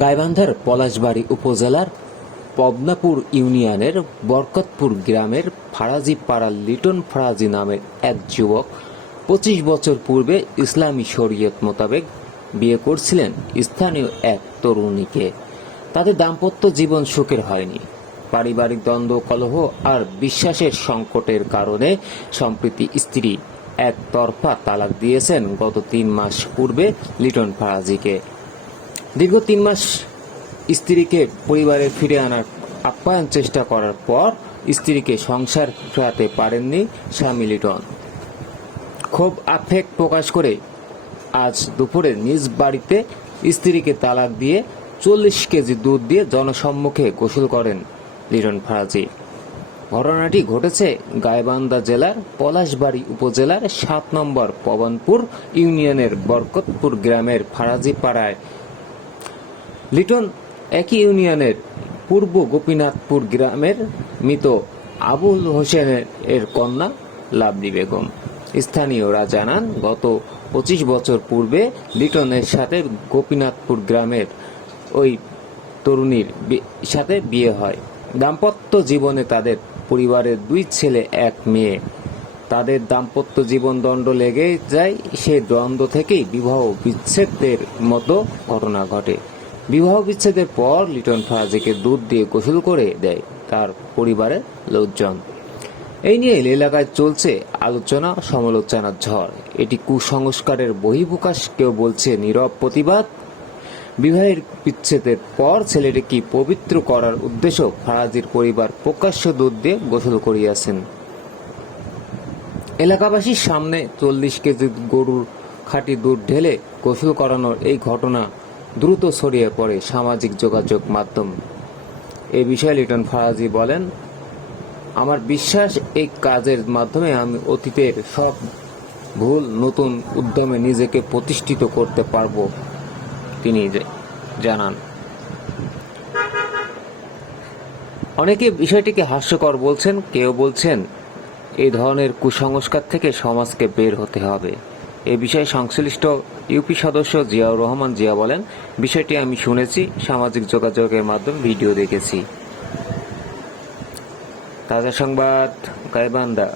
গাইবান্ধার পলাশবাড়ী উপজেলার পবনাপুর ইউনিয়নের বরকতপুর গ্রামের ফারাজি পাড়ার লিটন ফারাজি নামের এক যুবক পঁচিশ বছর পূর্বে ইসলামী শরীয়ত মোতাবেক বিয়ে করছিলেন স্থানীয় এক তরুণীকে। তাদের দাম্পত্য জীবন সুখের হয়নি। পারিবারিক দ্বন্দ্ব, কলহ আর বিশ্বাসের সংকটের কারণে সম্প্রতি স্ত্রী এক তরফা তালাক দিয়েছেন গত তিন মাস পূর্বে লিটন ফারাজিকে। দীর্ঘ তিন মাস স্ত্রীকে পরিবারে ফিরে আনার আপ্যায়ন চেষ্টা করার পর স্ত্রীকে সংসার ফেরাতে পারেননি স্বামী লিটন। ক্ষোভ আফেক প্রকাশ করে আজ দুপুরে নিজ বাড়িতে স্ত্রীকে তালাক দিয়ে চল্লিশ কেজি দুধ দিয়ে জনসম্মুখে গোসল করেন লিটন ফারাজি। ঘটনাটি ঘটেছে গাইবান্ধা জেলার পলাশবাড়ি উপজেলার সাত নম্বর পবনপুর ইউনিয়নের বরকতপুর গ্রামের ফারাজি পাড়ায় লিটন, একই ইউনিয়নের পূর্ব গোপীনাথপুর গ্রামের মৃত আবুল হোসেনের এর কন্যা লাভলি বেগম। স্থানীয়রা জানান, গত পঁচিশ বছর পূর্বে লিটনের সাথে গোপীনাথপুর গ্রামের ওই তরুণীর সাথে বিয়ে হয়। দাম্পত্য জীবনে তাদের পরিবারের দুই ছেলে, এক মেয়ে। তাদের দাম্পত্য জীবন দণ্ড লেগে যায় সেই দ্বন্দ্ব থেকেই বিবাহ বিচ্ছেদের মতো ঘটনা ঘটে। বিবাহ বিচ্ছেদের পর লিটন ফারাজিকে দুধ দিয়ে গোসল করে দেয় তার পরিবারের লোকজন। এই নিয়ে এলাকায় চলছে আলোচনা, সমালোচনার ঝড়। এটি কুসংস্কারের বহিঃপ্রকাশ, কেউ বলছে নীরব প্রতিবাদ। বিবাহের বিচ্ছেদের পর ছেলেটিকে পবিত্র করার উদ্দেশ্য ফারাজির পরিবার প্রকাশ্য দুধ দিয়ে গোসল করিয়াছেন? এলাকাবাসীর সামনে চল্লিশ কেজি গরুর খাঁটি দুধ ঢেলে গোসল করানোর এই ঘটনা দ্রুত ছড়িয়ে পড়ে সামাজিক যোগাযোগ মাধ্যম। এ বিষয়ে লিটন ফারাজি বলেন, আমার বিশ্বাস, এই কাজের মাধ্যমে আমি অতীতের সব ভুল নতুন উদ্যমে নিজেকে প্রতিষ্ঠিত করতে পারব। তিনি জানান। অনেকে বিষয়টিকে হাস্যকর বলছেন, কেউ বলছেন এই ধরনের কুসংস্কার থেকে সমাজকে বের হতে হবে। এ বিষয়ে সংশ্লিষ্ট ইউপি সদস্য জিয়াউর রহমান জিয়া বলেন, বিষয়টি আমি শুনেছি, সামাজিক যোগাযোগের মাধ্যমে ভিডিও দেখেছি। তাজা সংবাদ, গাইবান্ধা।